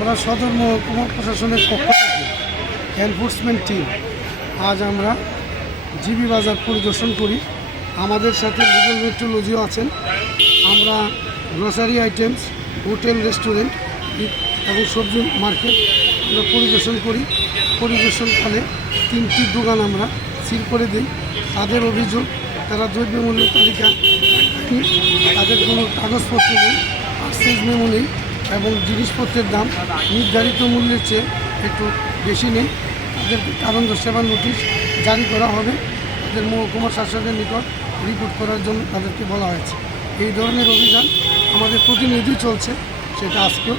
আমরা সদর মহকুমা প্রশাসনের পক্ষ থেকে এনফোর্সমেন্ট টিম আজ আমরা জিবি বাজার পরিদর্শন করি। আমাদের সাথে লিগ্যাল মেট্রোলজিও আছেন। আমরা গ্রসারি আইটেমস, হোটেল, রেস্টুরেন্ট এবং সবজি মার্কেট আমরা পরিদর্শন করি। পরিদর্শনকালে 3টি দোকান আমরা সিল করে দিই। তাদের অভিযোগ তারা দ্রব্যমূল্য তালিকা, তাদের কোনো কাগজপত্র নেই, পার্সেজ মেমো নেই এবং জিনিসপত্রের দাম নির্ধারিত মূল্যের চেয়ে একটু বেশি নেই। তাদেরকে কারণ দর্শাবার নোটিশ জারি করা হবে। তাদের মহকুমা শাসকের নিকট রিপোর্ট করার জন্য তাদেরকে বলা হয়েছে। এই ধরনের অভিযান আমাদের প্রতিনিধি চলছে, সেটা আজকেও